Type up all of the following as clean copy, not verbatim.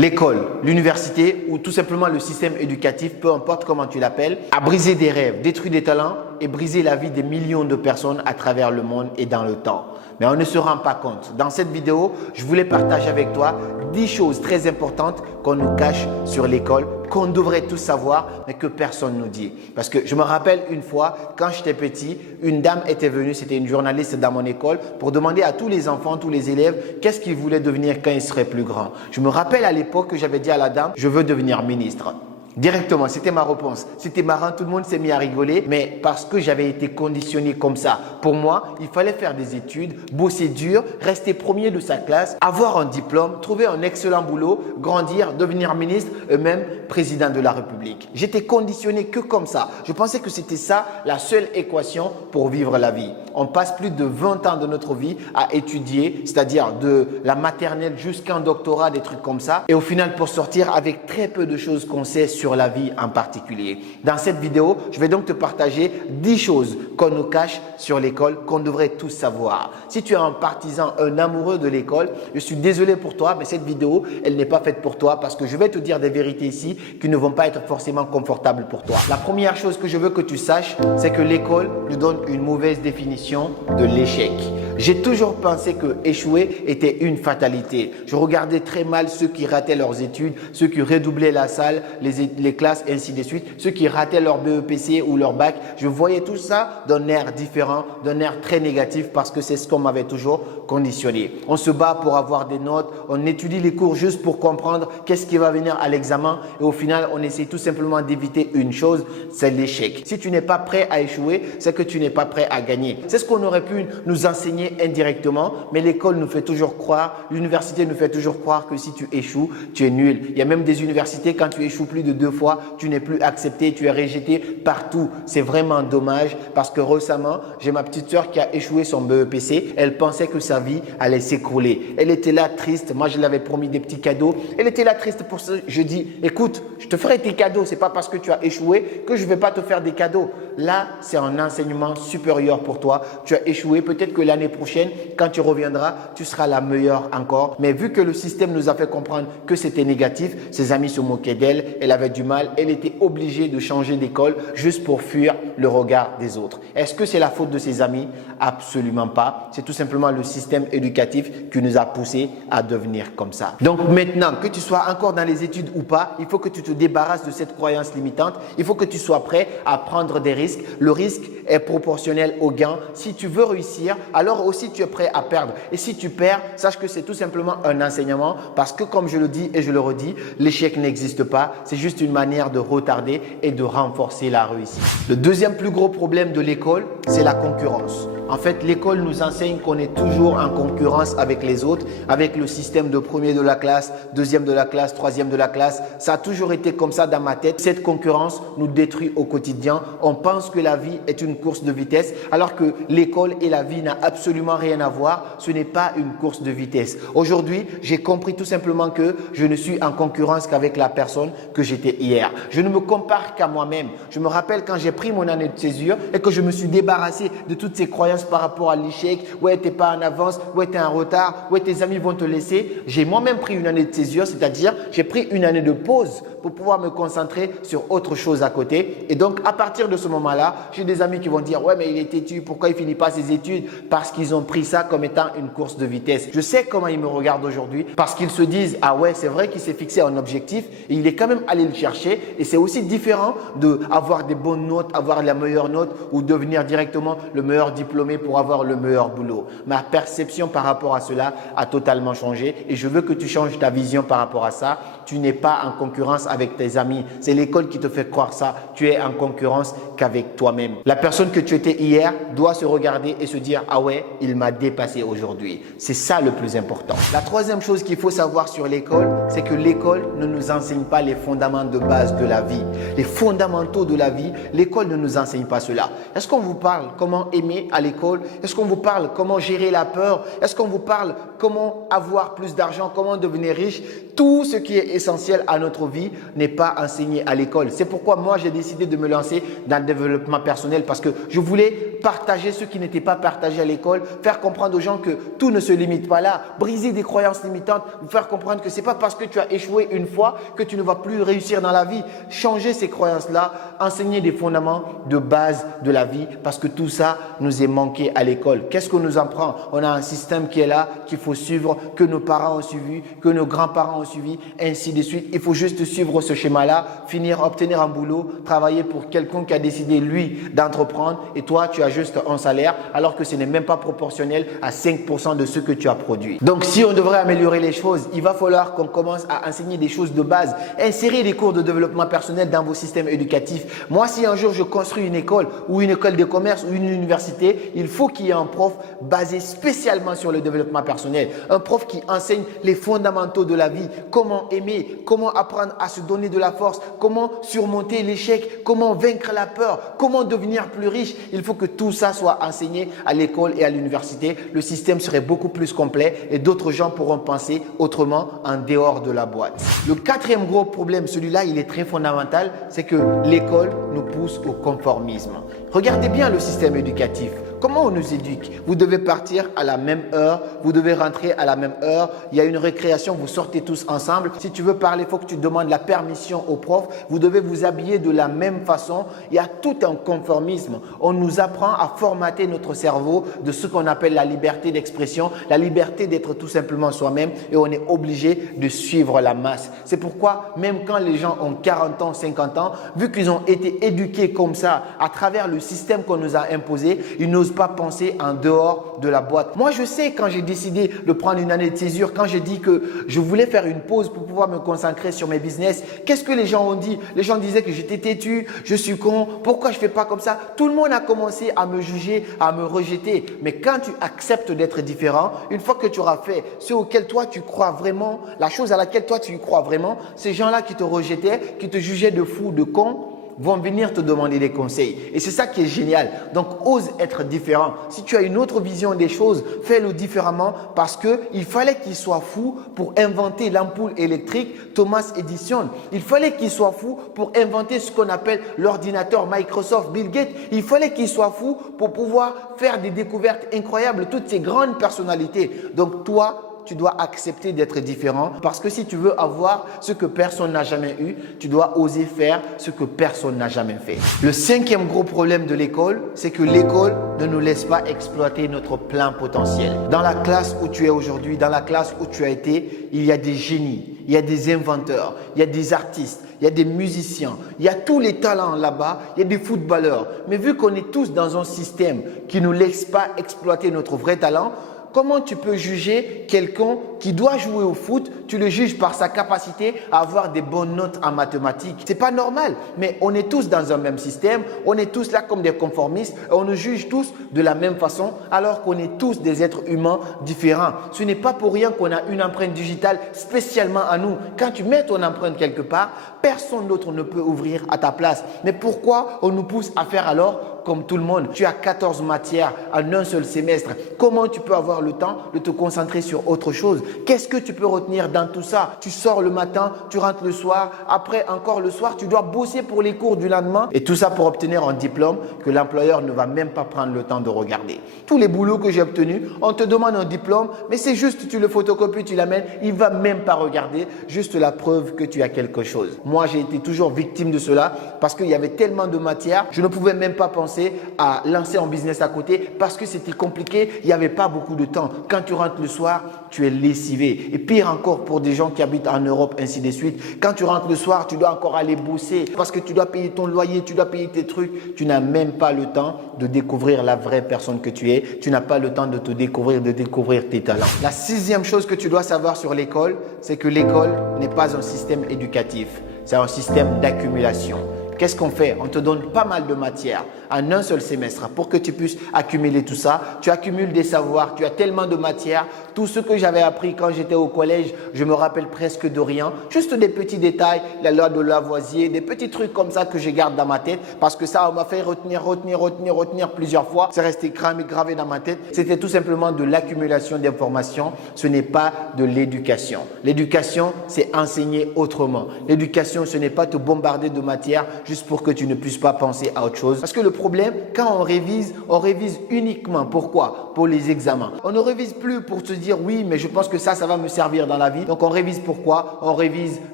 L'école, l'université ou tout simplement le système éducatif, peu importe comment tu l'appelles, a brisé des rêves, détruit des talents et brisé la vie des millions de personnes à travers le monde et dans le temps. Mais on ne se rend pas compte. Dans cette vidéo, je voulais partager avec toi 10 choses très importantes qu'on nous cache sur l'école, qu'on devrait tous savoir, mais que personne ne nous dit. Parce que je me rappelle une fois, quand j'étais petit, une dame était venue, c'était une journaliste dans mon école, pour demander à tous les enfants, tous les élèves, qu'est-ce qu'ils voulaient devenir quand ils seraient plus grands. Je me rappelle à l'époque que j'avais dit à la dame, je veux devenir ministre. Directement, c'était ma réponse. C'était marrant, tout le monde s'est mis à rigoler, mais parce que j'avais été conditionné comme ça. Pour moi, il fallait faire des études, bosser dur, rester premier de sa classe, avoir un diplôme, trouver un excellent boulot, grandir, devenir ministre et même président de la République. J'étais conditionné que comme ça. Je pensais que c'était ça la seule équation pour vivre la vie. On passe plus de 20 ans de notre vie à étudier, c'est-à-dire de la maternelle jusqu'un doctorat, des trucs comme ça. Et au final, pour sortir avec très peu de choses qu'on sait sur la vie en particulier. Dans cette vidéo, je vais donc te partager 10 choses qu'on nous cache sur l'école, qu'on devrait tous savoir. Si tu es un partisan, un amoureux de l'école, je suis désolé pour toi, mais cette vidéo, elle n'est pas faite pour toi parce que je vais te dire des vérités ici qui ne vont pas être forcément confortables pour toi. La première chose que je veux que tu saches, c'est que l'école nous donne une mauvaise définition de l'échec. J'ai toujours pensé que échouer était une fatalité. Je regardais très mal ceux qui rataient leurs études, ceux qui redoublaient la salle, les classes, ainsi de suite, ceux qui rataient leur BEPC ou leur bac. Je voyais tout ça d'un air différent, d'un air très négatif parce que c'est ce qu'on m'avait toujours conditionné. On se bat pour avoir des notes, on étudie les cours juste pour comprendre qu'est-ce qui va venir à l'examen et au final, on essaie tout simplement d'éviter une chose, c'est l'échec. Si tu n'es pas prêt à échouer, c'est que tu n'es pas prêt à gagner. C'est ce qu'on aurait pu nous enseigner indirectement, mais l'école nous fait toujours croire, l'université nous fait toujours croire que si tu échoues, tu es nul. Il y a même des universités, quand tu échoues plus de 2 fois, tu n'es plus accepté, tu es rejeté partout. C'est vraiment dommage parce que récemment, j'ai ma petite sœur qui a échoué son BEPC. Elle pensait que sa vie allait s'écrouler. Elle était là triste. Moi, je l'avais promis des petits cadeaux. Elle était là triste pour ça. Je dis, écoute, je te ferai tes cadeaux. C'est pas parce que tu as échoué que je vais pas te faire des cadeaux. Là, c'est un enseignement supérieur pour toi. Tu as échoué. Peut-être que l'année prochaine, quand tu reviendras, tu seras la meilleure encore. Mais vu que le système nous a fait comprendre que c'était négatif, ses amis se moquaient d'elle. Elle avait du mal. Elle était obligée de changer d'école juste pour fuir le regard des autres. Est-ce que c'est la faute de ses amis? Absolument pas. C'est tout simplement le système éducatif qui nous a poussés à devenir comme ça. Donc maintenant, que tu sois encore dans les études ou pas, il faut que tu te débarrasses de cette croyance limitante. Il faut que tu sois prêt à prendre des risques. Le risque est proportionnel au gain. Si tu veux réussir, alors aussi tu es prêt à perdre. Et si tu perds, sache que c'est tout simplement un enseignement parce que comme je le dis et je le redis, l'échec n'existe pas. C'est juste une manière de retarder et de renforcer la réussite. Le deuxième plus gros problème de l'école, c'est la concurrence. En fait, l'école nous enseigne qu'on est toujours en concurrence avec les autres, avec le système de premier de la classe, deuxième de la classe, troisième de la classe. Ça a toujours été comme ça dans ma tête. Cette concurrence nous détruit au quotidien. On pense que la vie est une course de vitesse, alors que l'école et la vie n'ont absolument rien à voir. Ce n'est pas une course de vitesse. Aujourd'hui, j'ai compris tout simplement que je ne suis en concurrence qu'avec la personne que j'étais hier. Je ne me compare qu'à moi-même. Je me rappelle quand j'ai pris mon année de césure et que je me suis débarrassé de toutes ces croyances par rapport à l'échec, ouais, t'es pas en avance, ouais, t'es en retard, ouais, tes amis vont te laisser. J'ai moi-même pris une année de césure, c'est-à-dire j'ai pris une année de pause pour pouvoir me concentrer sur autre chose à côté. Et donc, à partir de ce moment-là, j'ai des amis qui vont dire, ouais, mais il est têtu, pourquoi il finit pas ses études? Parce qu'ils ont pris ça comme étant une course de vitesse. Je sais comment ils me regardent aujourd'hui parce qu'ils se disent, ah ouais, c'est vrai qu'il s'est fixé un objectif et il est quand même allé le chercher. Et c'est aussi différent d'avoir des bonnes notes, avoir la meilleure note ou devenir directement le meilleur diplômé pour avoir le meilleur boulot. Ma perception par rapport à cela a totalement changé et je veux que tu changes ta vision par rapport à ça. Tu n'es pas en concurrence avec tes amis. C'est l'école qui te fait croire ça. Tu es en concurrence qu'avec toi-même. La personne que tu étais hier doit se regarder et se dire, ah ouais, il m'a dépassé aujourd'hui. C'est ça le plus important. La troisième chose qu'il faut savoir sur l'école, c'est que l'école ne nous enseigne pas les fondements de base de la vie. Les fondamentaux de la vie, l'école ne nous enseigne pas cela. Est-ce qu'on vous parle comment aimer à l'école? Est-ce qu'on vous parle comment gérer la peur? Est-ce qu'on vous parle comment avoir plus d'argent, comment devenir riche, tout ce qui est essentiel à notre vie n'est pas enseigné à l'école. C'est pourquoi moi, j'ai décidé de me lancer dans le développement personnel parce que je voulais partager ce qui n'était pas partagé à l'école, faire comprendre aux gens que tout ne se limite pas là, briser des croyances limitantes, vous faire comprendre que ce n'est pas parce que tu as échoué une fois que tu ne vas plus réussir dans la vie. Changer ces croyances-là, enseigner des fondements de base de la vie parce que tout ça nous est manqué à l'école. Qu'est-ce qu'on nous apprend? On a un système qui est là, qu'il faut suivre, que nos parents ont suivi, que nos grands-parents ont suivi, ainsi de suite. Il faut juste suivre ce schéma-là, finir, obtenir un boulot, travailler pour quelqu'un qui a décidé, lui, d'entreprendre et toi, tu as juste un salaire alors que ce n'est même pas proportionnel à 5% de ce que tu as produit. Donc, si on devrait améliorer les choses, il va falloir qu'on commence à enseigner des choses de base. Insérer des cours de développement personnel dans vos systèmes éducatifs. Moi, si un jour je construis une école ou une école de commerce ou une université, il faut qu'il y ait un prof basé spécialement sur le développement personnel. Un prof qui enseigne les fondamentaux de la vie, comment aimer, comment apprendre à se donner de la force, comment surmonter l'échec, comment vaincre la peur, comment devenir plus riche. Il faut que tout ça soit enseigné à l'école et à l'université. Le système serait beaucoup plus complet et d'autres gens pourront penser autrement en dehors de la boîte. Le quatrième gros problème, celui-là, il est très fondamental, c'est que l'école nous pousse au conformisme. Regardez bien le système éducatif. Comment on nous éduque? Vous devez partir à la même heure, vous devez rentrer à la même heure, il y a une récréation, vous sortez tous ensemble. Si tu veux parler, il faut que tu demandes la permission au prof. Vous devez vous habiller de la même façon. Il y a tout un conformisme. On nous apprend à formater notre cerveau de ce qu'on appelle la liberté d'expression, la liberté d'être tout simplement soi-même et on est obligé de suivre la masse. C'est pourquoi même quand les gens ont 40 ans, 50 ans, vu qu'ils ont été éduqués comme ça à travers le système qu'on nous a imposé, ils n'osent pas penser en dehors de la boîte. Moi, je sais quand j'ai décidé de prendre une année de césure, quand j'ai dit que je voulais faire une pause pour pouvoir me concentrer sur mes business, qu'est-ce que les gens ont dit? Les gens disaient que j'étais têtu, je suis con, pourquoi je ne fais pas comme ça? Tout le monde a commencé à me juger, à me rejeter. Mais quand tu acceptes d'être différent, une fois que tu auras fait ce auquel toi tu crois vraiment, la chose à laquelle toi tu crois vraiment, ces gens-là qui te rejetaient, qui te jugeaient de fou, de con, vont venir te demander des conseils. Et c'est ça qui est génial. Donc, ose être différent. Si tu as une autre vision des choses, fais-le différemment parce qu'il fallait qu'il soit fou pour inventer l'ampoule électrique Thomas Edison. Il fallait qu'il soit fou pour inventer ce qu'on appelle l'ordinateur Microsoft Bill Gates. Il fallait qu'il soit fou pour pouvoir faire des découvertes incroyables, toutes ces grandes personnalités. Donc, toi, tu dois accepter d'être différent parce que si tu veux avoir ce que personne n'a jamais eu, tu dois oser faire ce que personne n'a jamais fait. Le cinquième gros problème de l'école, c'est que l'école ne nous laisse pas exploiter notre plein potentiel. Dans la classe où tu es aujourd'hui, dans la classe où tu as été, il y a des génies, il y a des inventeurs, il y a des artistes, il y a des musiciens, il y a tous les talents là-bas, il y a des footballeurs. Mais vu qu'on est tous dans un système qui ne nous laisse pas exploiter notre vrai talent, comment tu peux juger quelqu'un qui doit jouer au foot? Tu le juges par sa capacité à avoir des bonnes notes en mathématiques. C'est pas normal, mais on est tous dans un même système, on est tous là comme des conformistes et on nous juge tous de la même façon alors qu'on est tous des êtres humains différents. Ce n'est pas pour rien qu'on a une empreinte digitale spécialement à nous. Quand tu mets ton empreinte quelque part, personne d'autre ne peut ouvrir à ta place. Mais pourquoi on nous pousse à faire alors comme tout le monde? Tu as 14 matières en un seul semestre. Comment tu peux avoir le temps de te concentrer sur autre chose? Qu'est-ce que tu peux retenir dans tout ça? Tu sors le matin, tu rentres le soir, après encore le soir, tu dois bosser pour les cours du lendemain et tout ça pour obtenir un diplôme que l'employeur ne va même pas prendre le temps de regarder. Tous les boulots que j'ai obtenus, on te demande un diplôme, mais c'est juste tu le photocopies, tu l'amènes, il ne va même pas regarder, juste la preuve que tu as quelque chose. Moi, j'ai été toujours victime de cela parce qu'il y avait tellement de matières, je ne pouvais même pas penser à lancer un business à côté parce que c'était compliqué, il n'y avait pas beaucoup de temps. Quand tu rentres le soir, tu es lessivé. Et pire encore pour des gens qui habitent en Europe, ainsi de suite. Quand tu rentres le soir, tu dois encore aller bosser parce que tu dois payer ton loyer, tu dois payer tes trucs. Tu n'as même pas le temps de découvrir la vraie personne que tu es. Tu n'as pas le temps de te découvrir, de découvrir tes talents. La sixième chose que tu dois savoir sur l'école, c'est que l'école n'est pas un système éducatif. C'est un système d'accumulation. qu'est-ce qu'on fait? On te donne pas mal de matière en un seul semestre pour que tu puisses accumuler tout ça. Tu accumules des savoirs, tu as tellement de matière. Tout ce que j'avais appris quand j'étais au collège, je me rappelle presque de rien. Juste des petits détails, la loi de Lavoisier, des petits trucs comme ça que je garde dans ma tête parce que ça m'a fait retenir plusieurs fois. C'est resté gravé dans ma tête. C'était tout simplement de l'accumulation d'informations. Ce n'est pas de l'éducation. L'éducation, c'est enseigner autrement. L'éducation, ce n'est pas te bombarder de matière juste pour que tu ne puisses pas penser à autre chose. Parce que le problème, quand on révise uniquement. Pourquoi? Pour les examens. On ne révise plus pour se dire oui, mais je pense que ça va me servir dans la vie. Donc, on révise pourquoi? On révise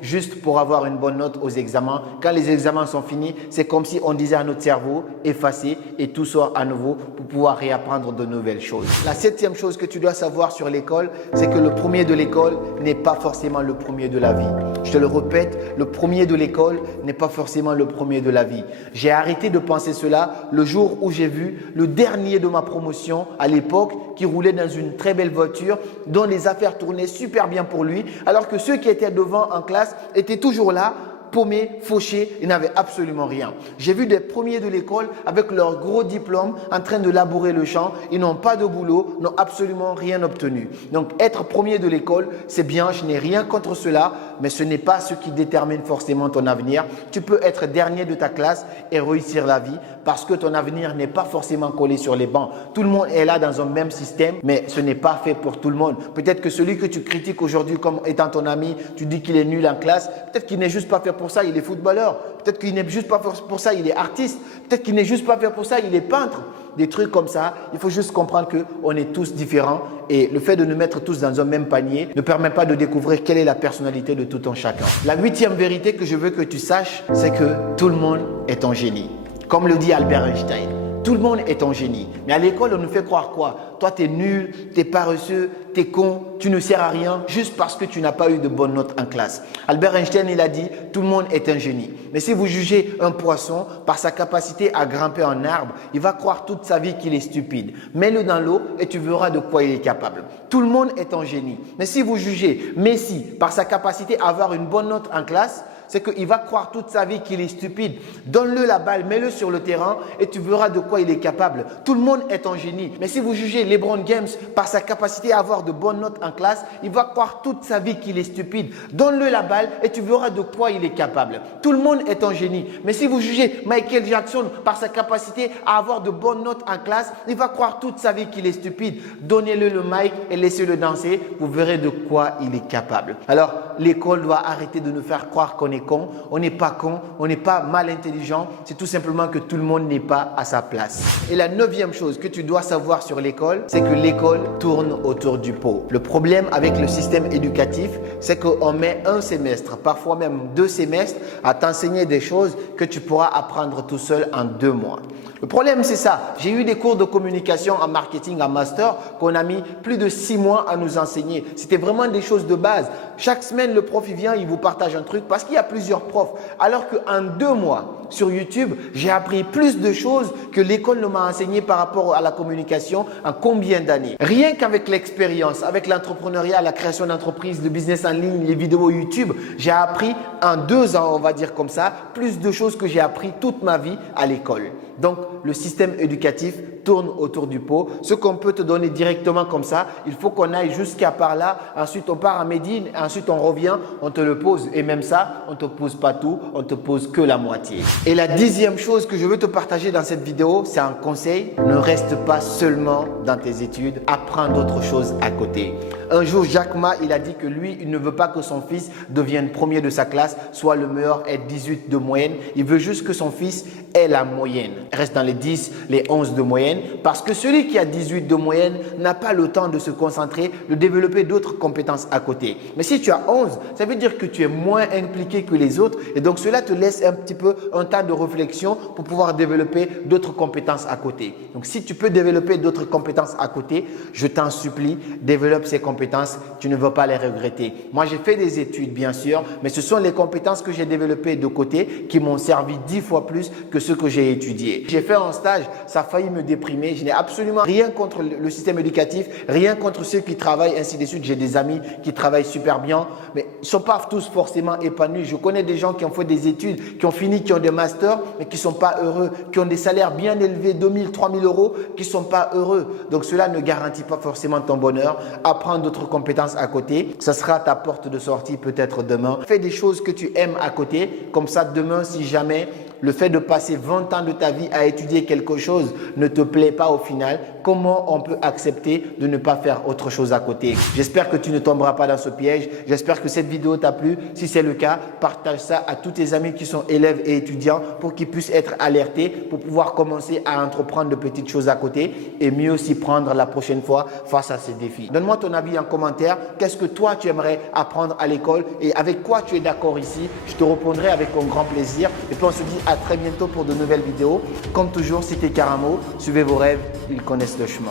juste pour avoir une bonne note aux examens. Quand les examens sont finis, c'est comme si on disait à notre cerveau, effacer et tout sort à nouveau pour pouvoir réapprendre de nouvelles choses. La septième chose que tu dois savoir sur l'école, c'est que le premier de l'école n'est pas forcément le premier de la vie. Je te le répète, le premier de l'école n'est pas forcément le premier de la vie. J'ai arrêté de penser cela le jour où j'ai vu le dernier de ma promotion à l'époque qui roulait dans une très belle voiture dont les affaires tournaient super bien pour lui, alors que ceux qui étaient devant en classe étaient toujours là, paumés, fauchés, ils n'avaient absolument rien. J'ai vu des premiers de l'école avec leur gros diplôme en train de labourer le champ. Ils n'ont pas de boulot, n'ont absolument rien obtenu. Donc, être premier de l'école, c'est bien, je n'ai rien contre cela, mais ce n'est pas ce qui détermine forcément ton avenir. Tu peux être dernier de ta classe et réussir la vie parce que ton avenir n'est pas forcément collé sur les bancs. Tout le monde est là dans un même système, mais ce n'est pas fait pour tout le monde. Peut-être que celui que tu critiques aujourd'hui comme étant ton ami, tu dis qu'il est nul en classe, peut-être qu'il n'est juste pas fait pour ça, il est footballeur. Peut-être qu'il n'est juste pas fait pour ça, il est artiste. Peut-être qu'il n'est juste pas fait pour ça, il est peintre. Des trucs comme ça, il faut juste comprendre qu'on est tous différents et le fait de nous mettre tous dans un même panier ne permet pas de découvrir quelle est la personnalité de tout un chacun. La huitième vérité que je veux que tu saches, c'est que tout le monde est un génie. Comme le dit Albert Einstein, tout le monde est un génie. Mais à l'école, on nous fait croire quoi? Toi, tu es nul, tu es paresseux, tu es con, tu ne sers à rien juste parce que tu n'as pas eu de bonnes notes en classe. Albert Einstein, il a dit, tout le monde est un génie. Mais si vous jugez un poisson par sa capacité à grimper un arbre, il va croire toute sa vie qu'il est stupide. Mets-le dans l'eau et tu verras de quoi il est capable. Tout le monde est un génie. Mais si vous jugez Messi par sa capacité à avoir une bonne note en classe, c'est qu'il va croire toute sa vie qu'il est stupide. Donne-le la balle, mets-le sur le terrain et tu verras de quoi il est capable. Tout le monde est un génie. Mais si vous jugez LeBron James par sa capacité à avoir de bonnes notes en classe, il va croire toute sa vie qu'il est stupide. Donne-le la balle et tu verras de quoi il est capable. Tout le monde est un génie. Mais si vous jugez Michael Jackson par sa capacité à avoir de bonnes notes en classe, il va croire toute sa vie qu'il est stupide. Donnez-le le mic et laissez-le danser. Vous verrez de quoi il est capable. Alors, l'école doit arrêter de nous faire croire qu'on est con, on n'est pas con, on n'est pas mal intelligent, c'est tout simplement que tout le monde n'est pas à sa place. Et la neuvième chose que tu dois savoir sur l'école, c'est que l'école tourne autour du pot. Le problème avec le système éducatif, c'est qu'on met un semestre, parfois même 2 semestres, à t'enseigner des choses que tu pourras apprendre tout seul en 2 mois. Le problème, c'est ça. J'ai eu des cours de communication en marketing, en master, qu'on a mis plus de 6 mois à nous enseigner. C'était vraiment des choses de base. Chaque semaine, le prof, il vient, il vous partage un truc parce qu'il y a plusieurs profs. Alors qu'en 2 mois, sur YouTube, j'ai appris plus de choses que l'école ne m'a enseigné par rapport à la communication en combien d'années. Rien qu'avec l'expérience, avec l'entrepreneuriat, la création d'entreprise, le business en ligne, les vidéos YouTube, j'ai appris en 2 ans, on va dire comme ça, plus de choses que j'ai appris toute ma vie à l'école. Donc, le système éducatif tourne autour du pot. Ce qu'on peut te donner directement comme ça, il faut qu'on aille jusqu'à par là. Ensuite, on part à Médine. Ensuite, on revient, on te le pose. Et même ça, on ne te pose pas tout, on te pose que la moitié. Et la 10e chose que je veux te partager dans cette vidéo, c'est un conseil. Ne reste pas seulement dans tes études. Apprends d'autres choses à côté. Un jour, Jack Ma, il a dit que lui, il ne veut pas que son fils devienne premier de sa classe, soit le meilleur, ait 18 de moyenne. Il veut juste que son fils ait la moyenne. Reste dans les 10, les 11 de moyenne. Parce que celui qui a 18 de moyenne n'a pas le temps de se concentrer, de développer d'autres compétences à côté. Mais si tu as 11, ça veut dire que tu es moins impliqué que les autres. Et donc, cela te laisse un petit peu un temps de réflexion pour pouvoir développer d'autres compétences à côté. Donc, si tu peux développer d'autres compétences à côté, je t'en supplie, développe ces compétences compétences, tu ne vas pas les regretter. Moi, j'ai fait des études, bien sûr, mais ce sont les compétences que j'ai développées de côté qui m'ont servi 10 fois plus que ce que j'ai étudié. J'ai fait un stage, ça a failli me déprimer. Je n'ai absolument rien contre le système éducatif, rien contre ceux qui travaillent, ainsi de suite. J'ai des amis qui travaillent super bien, mais ils ne sont pas tous forcément épanouis. Je connais des gens qui ont fait des études, qui ont fini, qui ont des masters, mais qui ne sont pas heureux, qui ont des salaires bien élevés, 2 000, 3 000 euros, qui ne sont pas heureux. Donc cela ne garantit pas forcément ton bonheur. Apprends d'autres compétences à côté. Ça sera ta porte de sortie peut-être demain. Fais des choses que tu aimes à côté. Comme ça, demain, si jamais le fait de passer 20 ans de ta vie à étudier quelque chose ne te plaît pas au final, comment on peut accepter de ne pas faire autre chose à côté? J'espère que tu ne tomberas pas dans ce piège. J'espère que cette vidéo t'a plu. Si c'est le cas, partage ça à tous tes amis qui sont élèves et étudiants pour qu'ils puissent être alertés, pour pouvoir commencer à entreprendre de petites choses à côté et mieux s'y prendre la prochaine fois face à ces défis. Donne-moi ton avis en commentaire. Qu'est-ce que toi tu aimerais apprendre à l'école et avec quoi tu es d'accord ici? Je te répondrai avec un grand plaisir. Et puis on se dit à très bientôt pour de nouvelles vidéos. Comme toujours, c'était Karamo. Suivez vos rêves, ils connaissent le chemin.